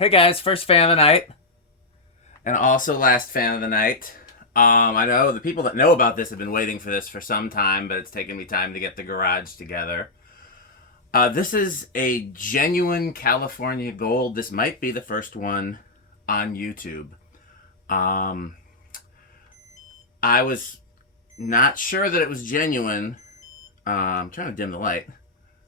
Hey guys, first fan of the night, and also last fan of the night. I know the people that know about this have been waiting for this for some time, but it's taken me time to get the garage together. This is a genuine California gold. This might be the first one on YouTube. Um, I was not sure that it was genuine. I'm trying to dim the light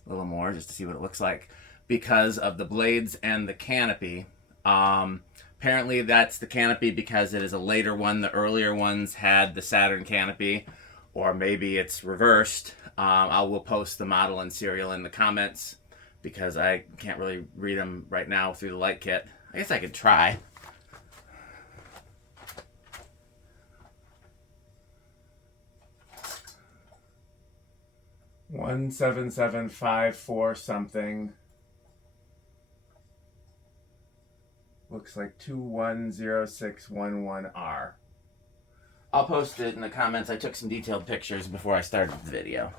a little more just to see what it looks like because of the blades and the canopy. Apparently, that's the canopy because it is a later one. The earlier ones had the Saturn canopy, or maybe it's reversed. I will post the model and serial in the comments because I can't really read them right now through the light kit. I guess I could try. One 7754 something. Looks like 210611R. I'll post it in the comments. I took some detailed pictures before I started the video.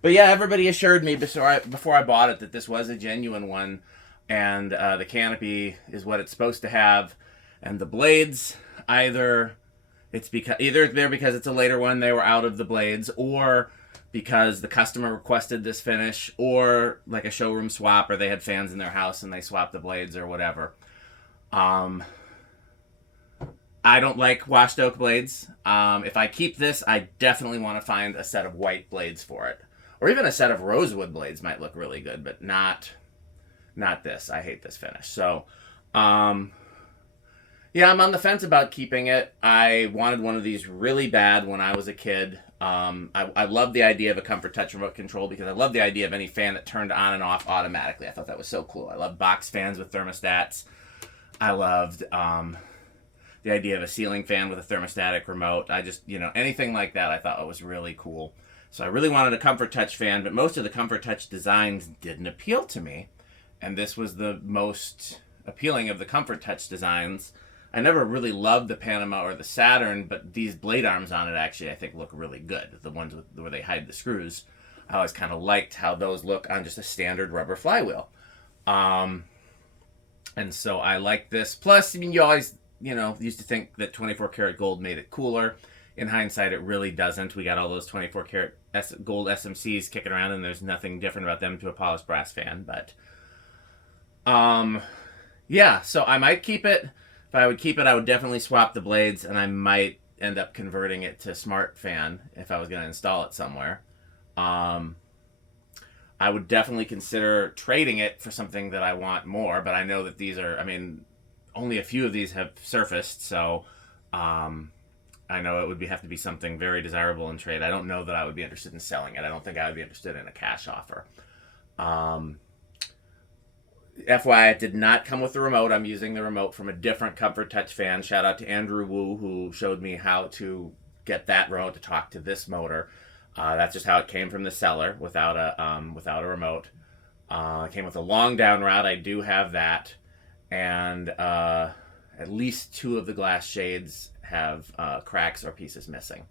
But yeah, everybody assured me before I bought it that this was a genuine one, and the canopy is what it's supposed to have, and the blades either they're because it's a later one, they were out of the blades, or because the customer requested this finish, or like a showroom swap, or they had fans in their house and they swapped the blades or whatever. I don't like washed oak blades. If I keep this, I definitely want to find a set of white blades for it. Or even a set of rosewood blades might look really good, but not this. I hate this finish. So, yeah, I'm on the fence about keeping it. I wanted one of these really bad when I was a kid. I love the idea of a ComforTouch remote control because I love the idea of any fan that turned on and off automatically. I thought that was so cool. I love box fans with thermostats. I loved the idea of a ceiling fan with a thermostatic remote. I just, anything like that I thought was really cool. So I really wanted a ComforTouch fan, but most of the ComforTouch designs didn't appeal to me. And this was the most appealing of the ComforTouch designs. I never really loved the Panama or the Saturn, but these blade arms on it actually I think look really good. The ones where they hide the screws. I always kind of liked how those look on just a standard rubber flywheel. And so I like this. Plus, I mean, you always, used to think that 24 karat gold made it cooler. In hindsight, it really doesn't. We got all those 24 karat gold SMCs kicking around, and there's nothing different about them to a polished brass fan. But, yeah, so I might keep it. If I would keep it, I would definitely swap the blades, and I might end up converting it to smart fan if I was going to install it somewhere. I would definitely consider trading it for something that I want more, but I know that these are, only a few of these have surfaced, so I know it would have to be something very desirable in trade. I don't know that I would be interested in selling it. I don't think I would be interested in a cash offer. FYI, it did not come with the remote. I'm using the remote from a different ComforTouch fan. Shout out to Andrew Wu, who showed me how to get that remote to talk to this motor. That's just how it came from the seller without a remote. It came with a long down rod. I do have that, and at least two of the glass shades have cracks or pieces missing.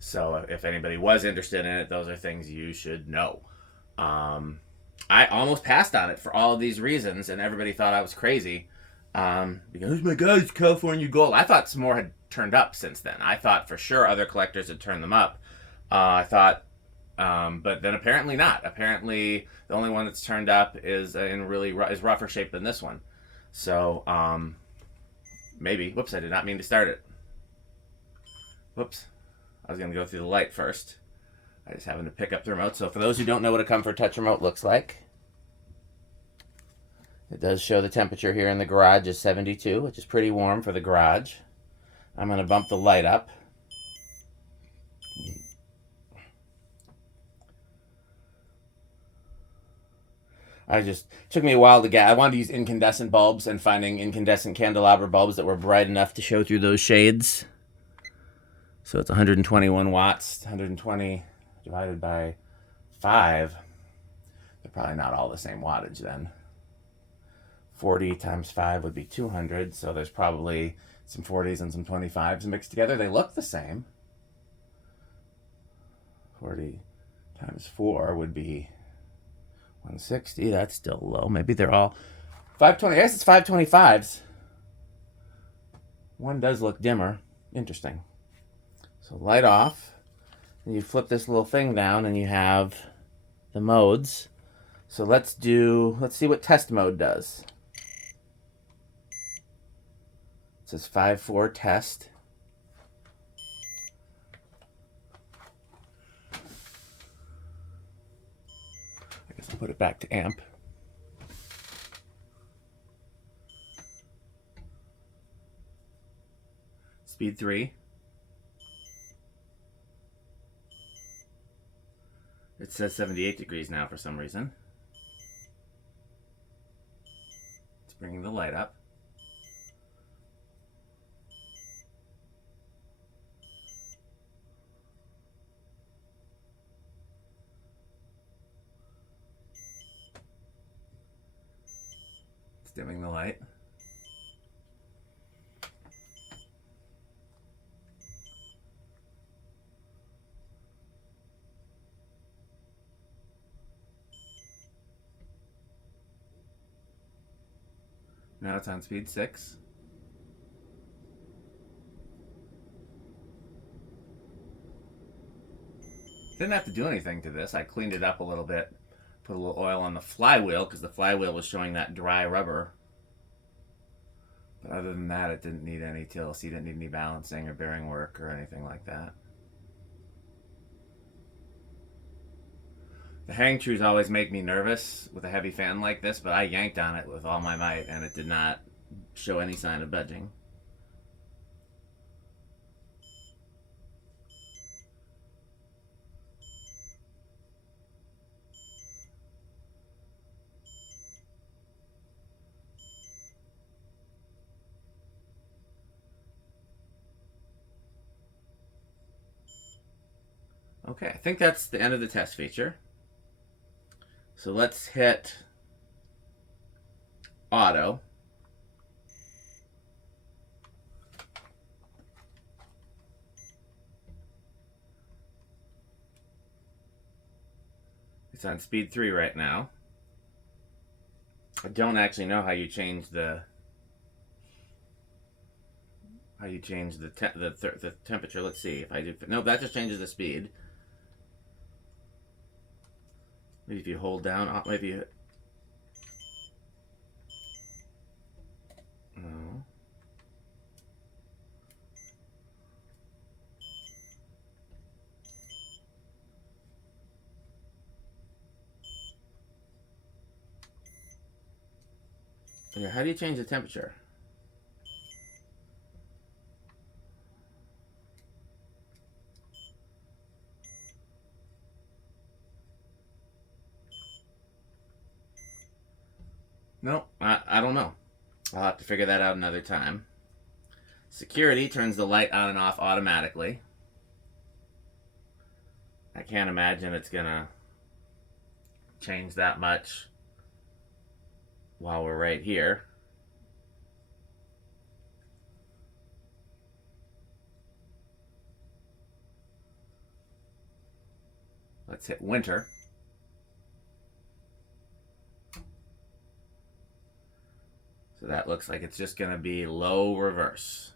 So if anybody was interested in it, those are things you should know. I almost passed on it for all of these reasons, and everybody thought I was crazy. Because, oh my God, it's California gold. I thought some more had turned up since then. I thought for sure other collectors had turned them up. I thought, but then apparently not. Apparently, the only one that's turned up is is rougher shape than this one. So maybe. Whoops! I did not mean to start it. Whoops! I was gonna go through the light first. I just happened to pick up the remote. So for those who don't know what a ComforTouch remote looks like, it does show the temperature here in the garage is 72, which is pretty warm for the garage. I'm gonna bump the light up. Took me a while to get. I wanted to use incandescent bulbs, and finding incandescent candelabra bulbs that were bright enough to show through those shades. So it's 121 watts, 120 divided by 5. They're probably not all the same wattage then. 40 times 5 would be 200, so there's probably some 40s and some 25s mixed together. They look the same. 40 times 4 would be 160. That's still low. Maybe they're all 520. I guess it's 525s. One does look dimmer. Interesting. So light off. And you flip this little thing down and you have the modes. So let's see what test mode does. It says 5.4 test. I guess I'll put it back to amp. Speed 3. It says 78 degrees now for some reason. It's bringing the light up. It's dimming the light. Now it's on speed 6. Didn't have to do anything to this. I cleaned it up a little bit. Put a little oil on the flywheel because the flywheel was showing that dry rubber. But other than that, it didn't need any TLC, didn't need any balancing or bearing work or anything like that. The hang trues always make me nervous with a heavy fan like this, but I yanked on it with all my might and it did not show any sign of budging. Okay, I think that's the end of the test feature. So let's hit auto. It's on speed 3 right now. I don't actually know how you change the the temperature. Let's see if I do. No, that just changes the speed. Maybe if you hold down, maybe you... No. Yeah, how do you change the temperature? No, I don't know. I'll have to figure that out another time. Security turns the light on and off automatically. I can't imagine it's gonna change that much while we're right here. Let's hit winter. So that looks like it's just going to be low reverse.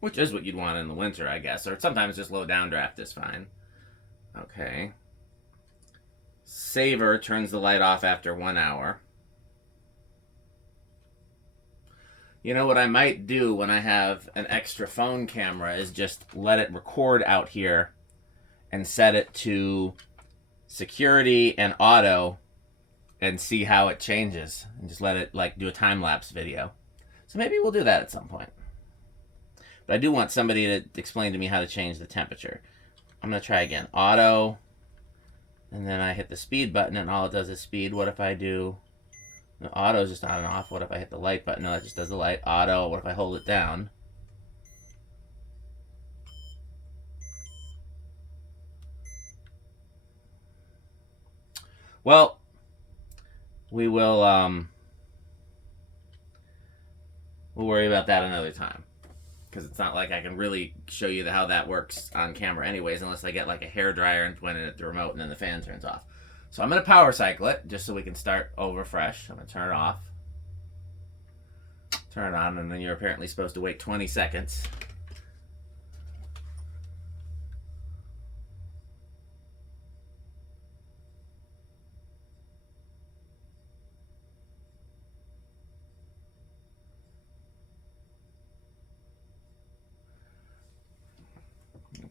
Which is what you'd want in the winter, I guess. Or sometimes just low downdraft is fine. Okay. Saver turns the light off after 1 hour. You know what I might do when I have an extra phone camera is just let it record out here and set it to security and auto and see how it changes and just let it like do a time-lapse video. So maybe we'll do that at some point. But I do want somebody to explain to me how to change the temperature. I'm going to try again. Auto, and then I hit the speed button and all it does is speed. What if I do... The auto is just on and off. What if I hit the light button? No, that just does the light. Auto, what if I hold it down? Well, we will we'll worry about that another time. Because it's not like I can really show you how that works on camera anyways, unless I get like a hairdryer and point it at the remote and then the fan turns off. So I'm going to power cycle it just so we can start over fresh. I'm going to turn it off, turn it on, and then you're apparently supposed to wait 20 seconds.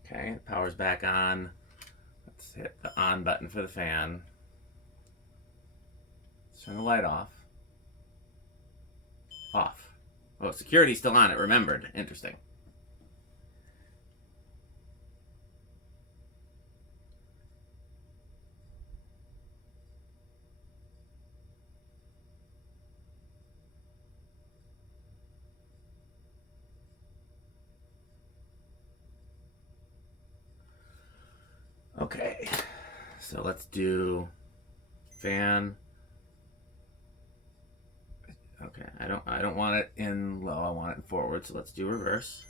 Okay, the power's back on. Let's hit the on button for the fan. Let's turn the light off. Off. Oh, security's still on. It remembered. Interesting. Okay, so let's do fan. Okay, I don't want it in low, I want it in forward, so let's do reverse.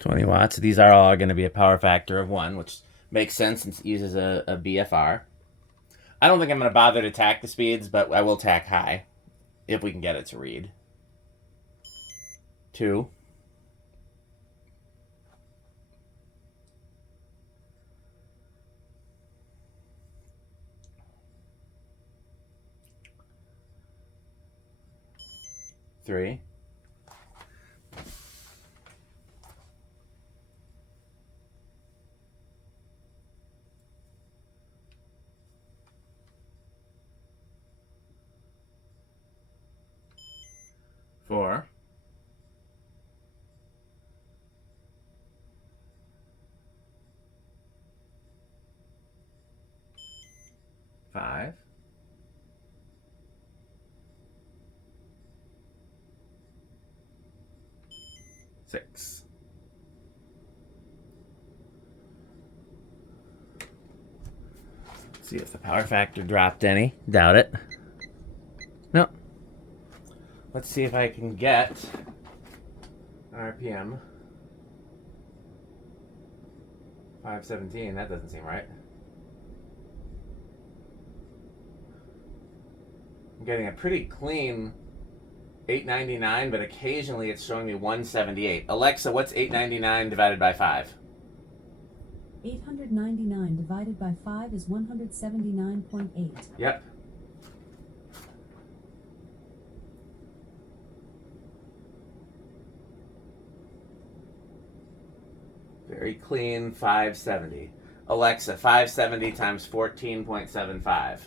$20. These are all going to be a power factor of 1, which makes sense since it uses a BFR. I don't think I'm going to bother to tack the speeds, but I will tack high if we can get it to read. 2. 3. 4. 5. 6. See if the power factor dropped any. Doubt it. No. Let's see if I can get RPM 517. That doesn't seem right. I'm getting a pretty clean 899, but occasionally it's showing me 178. Alexa, what's 899 divided by 5? 899 divided by 5 is 179.8. Yep. Very clean 570. Alexa, 570 times 14.75.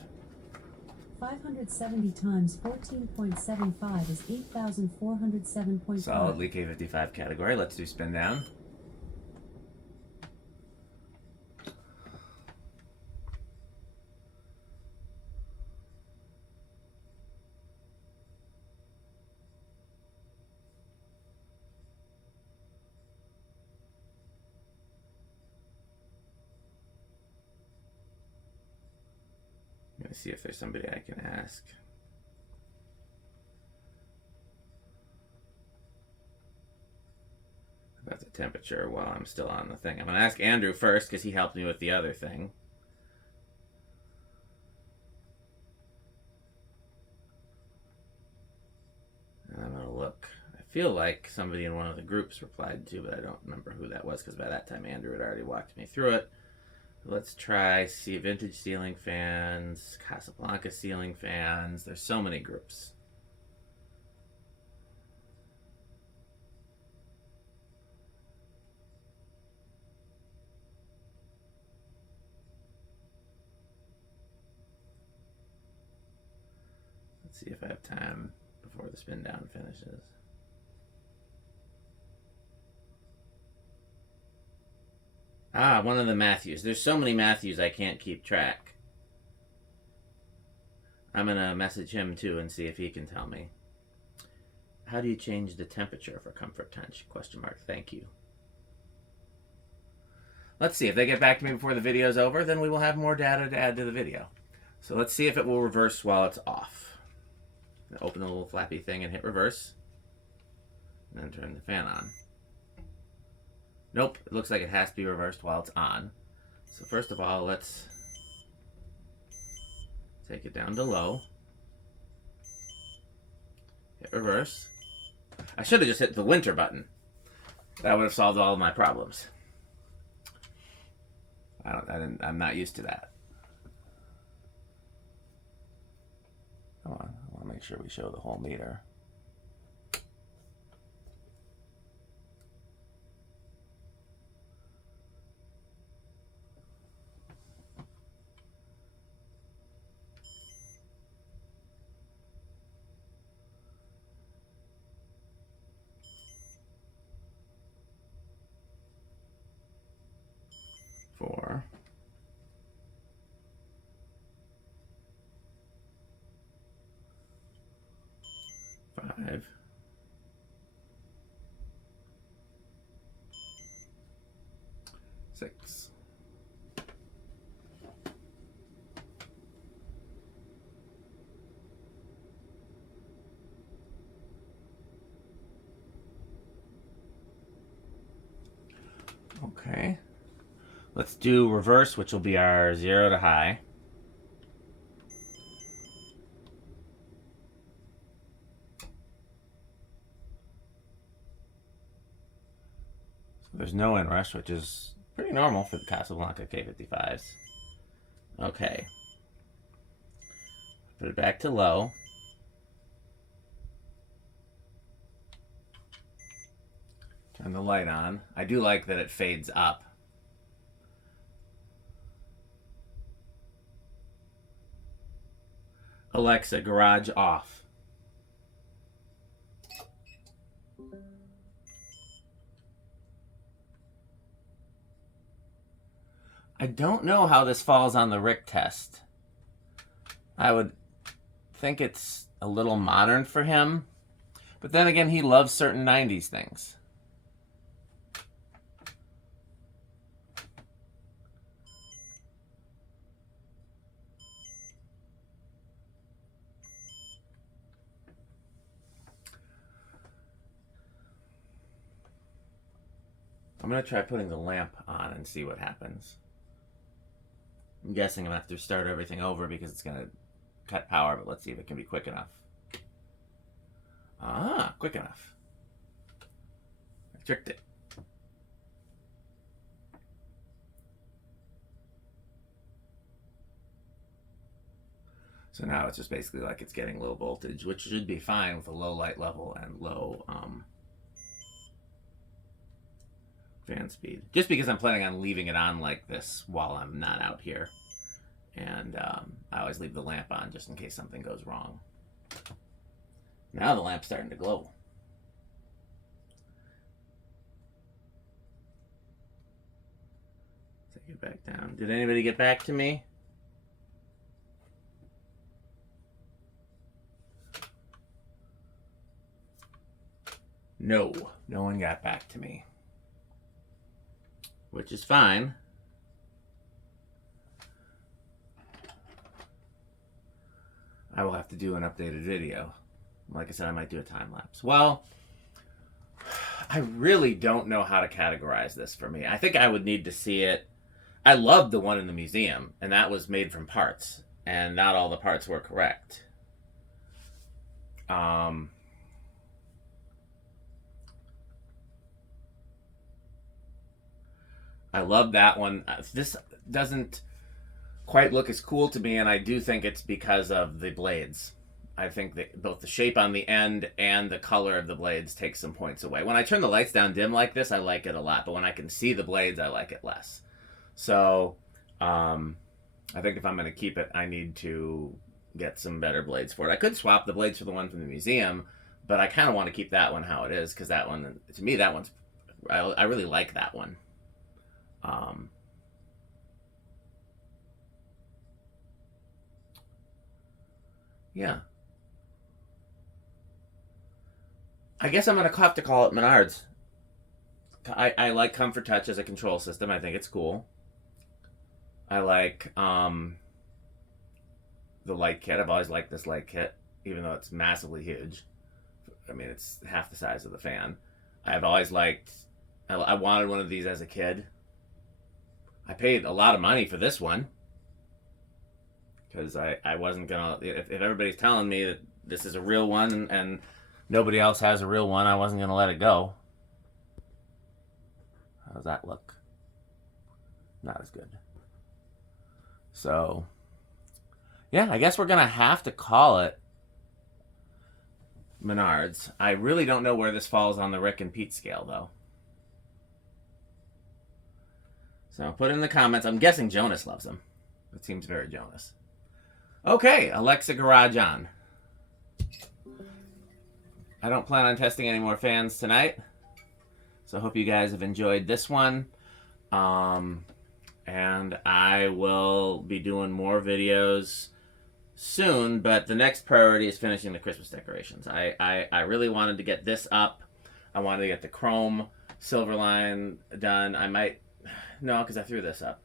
570 times 14.75 is 8,407.5. Solidly K55 category. Let's do spin down. Let me see if there's somebody I can ask. About the temperature while I'm still on the thing. I'm going to ask Andrew first because he helped me with the other thing. And I'm going to look. I feel like somebody in one of the groups replied to, but I don't remember who that was because by that time Andrew had already walked me through it. Let's try vintage ceiling fans, Casablanca ceiling fans. There's so many groups. Let's see if I have time before the spin down finishes. Ah, one of the Matthews. There's so many Matthews I can't keep track. I'm going to message him too and see if he can tell me. How do you change the temperature for ComforTouch? Question mark. Thank you. Let's see. If they get back to me before the video's over, then we will have more data to add to the video. So let's see if it will reverse while it's off. Open the little flappy thing and hit reverse. And then turn the fan on. Nope, it looks like it has to be reversed while it's on. So first of all, let's take it down to low. Hit reverse. I should have just hit the winter button. That would have solved all of my problems. I'm not used to that. Come on, I want to make sure we show the whole meter. Four. Five. Six. Okay. Let's do reverse, which will be our 0 to high. So there's no inrush, which is pretty normal for the Casablanca K55s. Okay. Put it back to low. Turn the light on. I do like that it fades up. Alexa, garage off. I don't know how this falls on the Rick test. I would think it's a little modern for him. But then again, he loves certain 90s things. I'm going to try putting the lamp on and see what happens. I'm guessing I'm going to have to start everything over because it's going to cut power, but let's see if it can be quick enough. Ah, quick enough. I tricked it. So now it's just basically like it's getting low voltage, which should be fine with a low light level and low fan speed. Just because I'm planning on leaving it on like this while I'm not out here. And I always leave the lamp on just in case something goes wrong. Now the lamp's starting to glow. Take it back down. Did anybody get back to me? No, no one got back to me. Which is fine. I will have to do an updated video. Like I said, I might do a time lapse. Well, I really don't know how to categorize this for me. I think I would need to see it. I loved the one in the museum, and that was made from parts, and not all the parts were correct. I love that one. This doesn't quite look as cool to me, and I do think it's because of the blades. I think that both the shape on the end and the color of the blades take some points away. When I turn the lights down dim like this, I like it a lot, but when I can see the blades, I like it less. So I think if I'm going to keep it, I need to get some better blades for it. I could swap the blades for the one from the museum, but I kind of want to keep that one how it is, because that one, to me, that one's, I really like that one. Yeah. I guess I'm going to have to call it Menards. I like ComforTouch as a control system. I think it's cool. I like the light kit. I've always liked this light kit. even though it's massively huge. I mean, it's half the size of the fan. I've always liked, I wanted one of these as a kid. I paid a lot of money for this one because I wasn't gonna, if everybody's telling me that this is a real one and nobody else has a real one, I wasn't gonna let it go. How does that look? Not as good. So, yeah, I guess we're gonna have to call it Menards. I really don't know where this falls on the Rick and Pete scale, though. So put it in the comments. I'm guessing Jonas loves them. It seems very Jonas. Okay, Alexa Garage on. I don't plan on testing any more fans tonight. So I hope you guys have enjoyed this one. And I will be doing more videos soon, but the next priority is finishing the Christmas decorations. I really wanted to get this up. I wanted to get the chrome silver line done. I might, no, because I threw this up.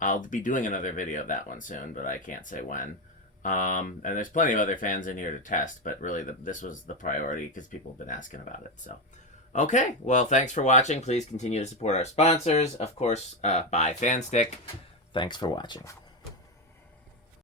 I'll be doing another video of that one soon, but I can't say when. And there's plenty of other fans in here to test, but really this was the priority because people have been asking about it. So, okay, well, thanks for watching. Please continue to support our sponsors. Of course, buy Fan Stick. Thanks for watching.